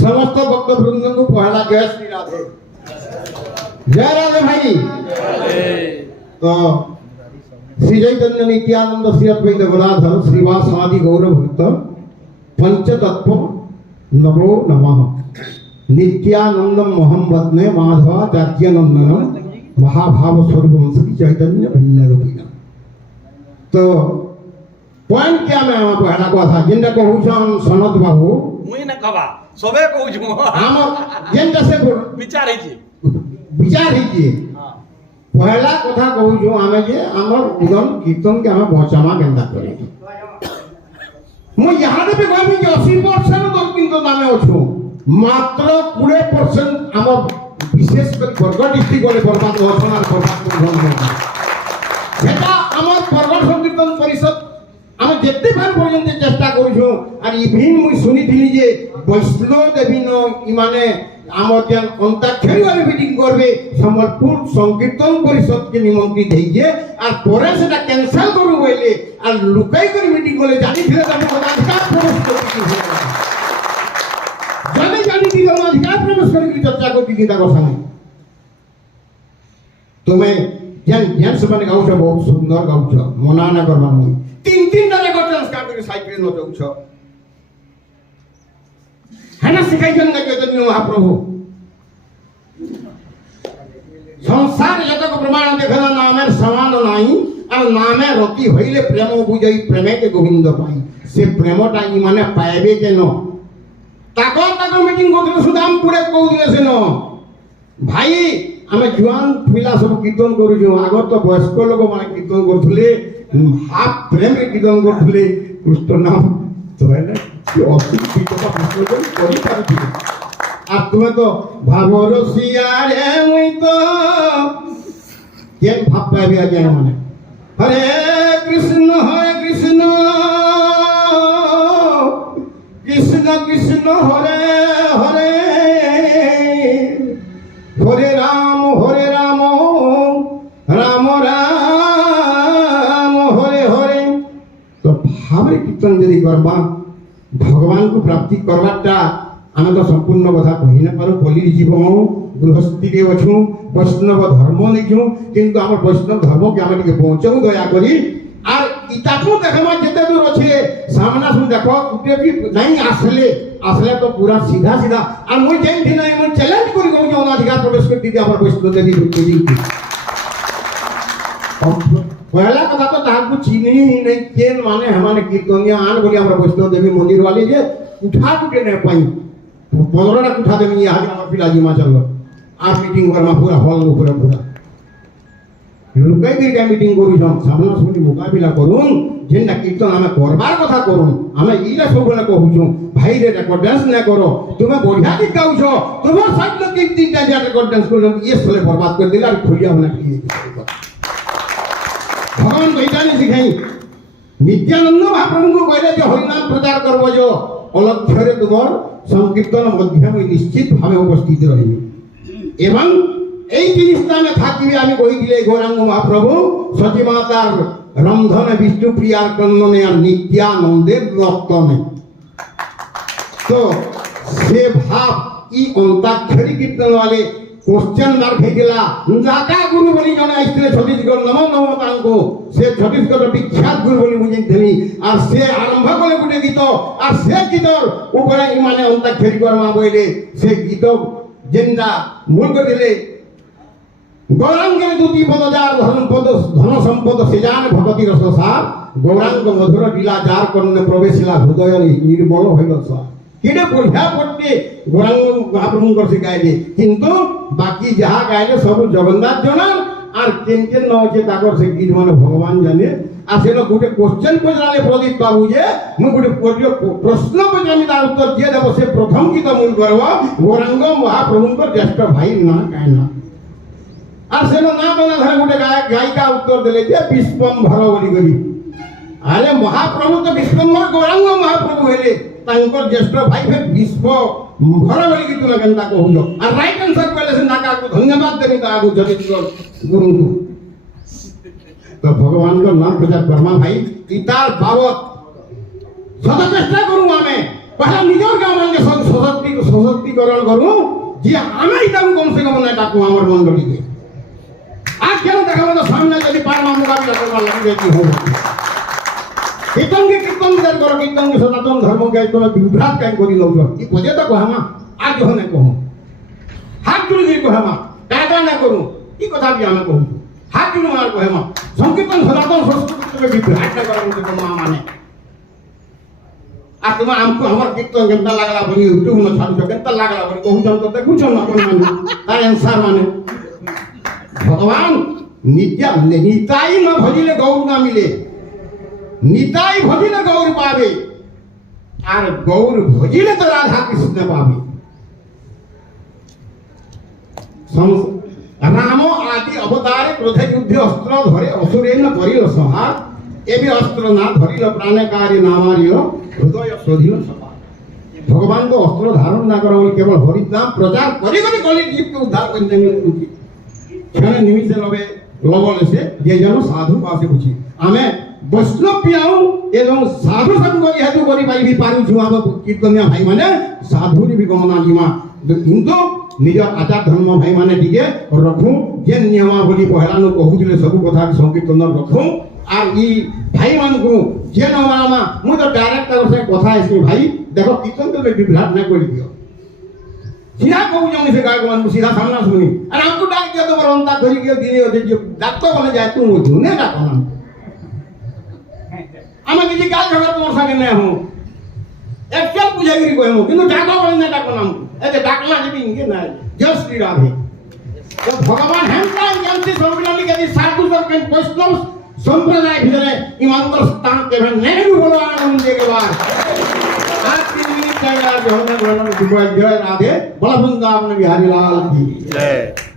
समस्त भक्त वृंद को पहला जय श्री राधे। जय राधे भाई। तो श्री चैतन्य नित्यानंद श्री अद्वैत गदाधर श्रीवास आदि गौर भक्त पंचतत्व नमो नमः। नित्यानंदम महम वदने माधवाचार्यनंदनम महाभाव स्वरूप श्री चैतन्य भिन्न रूपिणा। तो पॉइंट क्या मैं हम पहला कथा जिनका कहूछन सनत बाबू मुई न कबा सबे कहूछु हम जेनटा से विचार हिची हां पहला कथा कहूछु आमे जे हमर उदन कीर्तन के हम बचामा केंदा करे मु यहां पे कहबी जे 80% तो किंतु नामे अछु मात्र 20% हम विशेष कर बरगढ़ डिस्ट्रिक्ट वाले बर्बाद होछन और बर्बाद होछन सेटा हमर बरगढ़ संकीर्तन परिषद हम जेते बार पर्यंत चेष्टा करूछु और इभिन मुई सुनिथिली जे वैष्णव देवी न इमाने आमर जन अंताक्षरी वाली मीटिंग करबे संबलपुर संकीर्तन परिषद के निमंत्रित हेजे और परे सेटा कैंसिल करू बोले और लुकाई कर मीटिंग कोले जानी थिले त अधिकार प्रवेश करती जानी थी अधिकार प्रवेश करके चर्चा करती थी ताको संगे तुम्हें जन जन से माने गाउछ बहुत सुंदर गाउछ मना ना करबा मुई तीन डाले गटन स्कार के साइकिल न जाउछ हैना सिखाई जन के चैतन्य महाप्रभु संसार जगत प्रमाण देखना नामे समान नाही और नामे रति होइले प्रेम बुझई प्रेमे के गोविंद पाई से प्रेमटा इ माने पाएबे के न ताको मीटिंग को सुदाम पूरे को दिले से न भाई हमें जुआन पिला सब कीर्तन करू जो आगो तो वयस्क लोग माने कीर्तन करथुले हाथ प्रेम के कीर्तन करथुले कृष्ण नाम तो है ना कि असीम पीछे का प्रश्न करी पारथि आ तुम्हें तो भावरसिया रे मुई तो केन भाव पाबे आ जाय माने हरे कृष्ण कृष्ण कृष्ण हरे हरे हरे राम राम राम हरे हरे। तो भावरे कीर्तन यदि करबा भगवान को प्राप्ति करवाटा आमे तो संपूर्ण कथा कहि न पारो बोली जीव गृहस्थी रे अछु वैष्णव धर्म नेछु किंतु हमर वैष्णव धर्म के आमे के पहुंचौ दया करी आर इताको देखमा जते दूर अछि सामना सुन देखो उते भी नहीं आसले तो पूरा सीधा आ मुई जेन दिन मुई चैलेंज करी कहू जो अधिकार प्रवेश कर दी हमर वैष्णव देवी रुचि पहला कथा तो ताकू चिन्ह ही नहीं केन माने हमारे कीर्तनिया आन बोली हमर वैष्णव देवी मंदिर वाली जे उठा के नहीं पाई 15 टा उठा देमी यहाँ हमर पिलाजी मा चल आ मीटिंग करमा पूरा हॉल ऊपर पूरा लुकाई दी का मीटिंग करू हम सामना सुनी मुकाबिला करूं जेना कीर्तन हमें करबार कथा करूं हमें इला सबले कहूछु भाई रे रेकॉर्ड डांस ना करो तुमे बढ़िया गीत गाउछो तुमर साइड लोग तीन चार रेकॉर्ड डांस करो ये सले बर्बाद कर दिला और खुलिया होना की भगवान वैज्ञानिक सिखाई नित्यानंद महाप्रभु को कहले जो हरि नाम प्रचार करबो जो अलक्ष्य रे तुमर संकीर्तन मध्य में निश्चित भावे उपस्थित रहिबे एवं এই জিনিসটা আমি থাকিবে আমি কই দিলে গৌরাঙ্গ মহাপ্রভু সচিমাতার রন্ধনে বিষ্ণু প্রিয়ার কন্দনে আর নিত্যানন্দের রক্তনে তো সে ভাব ই অন্তাক্ষরী কীর্তন वाले क्वेश्चन मार्क हेगला जाका गुरु बनी जने आइले छत्तीसगढ़ नमो तांको से छत्तीसगढ़ विख्यात गुरु बनी मुझे धनी और से आरंभ करे गुटे गीत और से गीतर ऊपर माने अंताक्षरी करमा बोले से गीत जेनदा मूल कर दिले गौरांग दूती पदजार धन संपद सेजान भगवती रससार गौरांग मधुर लीलाचार करने प्रवेशिला हृदय निर्मल हईल किने बढ़िया पट्टे गौरांग महाप्रभु शिखाइले किंतु बाकी जहाँ गाइले सब जगन्नाथ जनार और केन केन न होचे ताकर से गीत माने भगवान जाने आसेनो गुटे क्वेश्चन पजराले प्रदीप बाबू जे मु गुटे प्रश्न पजरामी तार उत्तर जे देबो से प्रथम गीत मूल करबो गौरांग महाप्रभु को ज्येष्ठ भाई ना कहना আর সেন না বলা ধরে গোটে গায়িকা উত্তর দিলে যে বিশ্বম্ভর বলি করি আরে মহাপ্রভু তো বিশ্বম্ভর গৌরাঙ্গ মহাপ্রভু হইলে তাঙ্কর জ্যেষ্ঠ ভাই ফের বিশ্বম্ভর বলি কি তুমি কেনতা কহুছ আর রাইট আনসার কইলে সে নাকাকু ধন্যবাদ দেবি তা আগু জগৎ গুরুଙ୍କୁ তো ভগবানଙ୍କ নাম প্রচার কর্মা ভাই ইতার বাবত সদা চেষ্টা করু আমি पहला निजर गाँव में सशक्ति সশক্তিকরণ করুন যে আমি তার কমসে কম না ডাকু আমার মন্ডলীকে আর কেন দেখাবো তো সামনে যদি পারমা মোকাবিলা করবার লাগে কি হবে কীর্তনকে কীর্তন বিচার করো কীর্তনকে সনাতন ধর্মকে তুমি বিভ্রাট কাই করি লউছ কি পজে তো কহামা আর কেহ না কহ হাত তুলি দিয়ে কহামা কায়দা না করু কি কথা বি আমি কহু হাত তুলি মার কহামা সংকীর্তন সনাতন সংস্কৃতিকে বিভ্রাট না করা মতে তোমা মানে আর তোমার আমকু আমার কীর্তন কেমতা লাগলা বলি ইউটিউব ন ছাড়ুছ কেমতা লাগলা বলি কহুছন তো দেখুছ না কোন মানে তার অ্যান্সার মানে ভগবান নিতাই ন ভজিলে গৌর না মিলে নিতাই ভজিলে গৌর পাবে আর গৌর ভজিলে তো রাধা কৃষ্ণ পাবে রাম আদি অবতারে ক্রোধে যুদ্ধে অস্ত্র ধরে অসুরেণ করিল সংহার এবি অস্ত্র না ধরিল প্রাণকারী নামারিল হৃদয় শোধিল সপার ভগবান তো অস্ত্র ধারণ না করা বলে কেবল হরির নাম প্রচার করে করে গলির জীবকে উদ্ধার করতে উচিত সেখানে নিমিষে লবে লবণ এসে যে যেন সাধু পাশে বুঝি আমি বৈষ্ণব পিয়াও এবং সাধু সঙ্গ যেহেতু করি পারিবি পারুছু ଆମ কীর্তনিয়া ভাই মানে সাধুরি বি গমনা জিমা কিন্তু ନିଜର ଆଚାର ଧର୍ମ ଭାଇମାନେ ଟିକେ ରଖୁ ଯେ ନିୟମାବଳୀ ପହଲାନୁ କହୁଥିଲେ ସବୁ କଥା ସଂକୀର୍ତ୍ତନ ରଖୁ আর ই ভাইମାନଙ୍କୁ যে নমামা ମୁଁ ତ ଡାଇରେକ୍ଟ ତାଙ୍କ ସାଙ୍ଗେ କଥା ହେସି ଭାଇ ଦେଖ କୀର୍ତ୍ତନ ତମେ ବିଭ୍ରାଟ ନା କରିଦିଅ ସିଧା କହୁଛନ୍ତି ସେ ଗାୟକମାନଙ୍କୁ ସିଧା ସାମ୍ନା ଶୁଣି আর ଆମକୁ ଡାକି ଦିଅ ତମର ଅନ୍ତା ଧରିକି ଦିନେ ଅଧେ ଯିଏ ଡାକ୍ତ ବନେ ଯାଏ ତୁ ଧୁନେ ଡାକ ନା ଆମେ କିଛି ଗାଲ ଝଗଡ଼ା তোমার সাথে না হো একচুয়াল বুঝাইরি কইমু কিন্তু ডাক বলে না ডাক নাম এতে ডাকলা যাবি ইনকে না জয় শ্রী রাধে তো ভগবান হেমতা জানছি সংবিধানিক যদি সাধু সরকার বৈষ্ণব সম্প্রদায় ভিতরে ইমানদার স্থান কেবে নেই বলো আনন্দ একবার আর 3 মিনিট জায়গা জয় রাধে বলা বৃন্দাবন বিহারী লাল কি জয়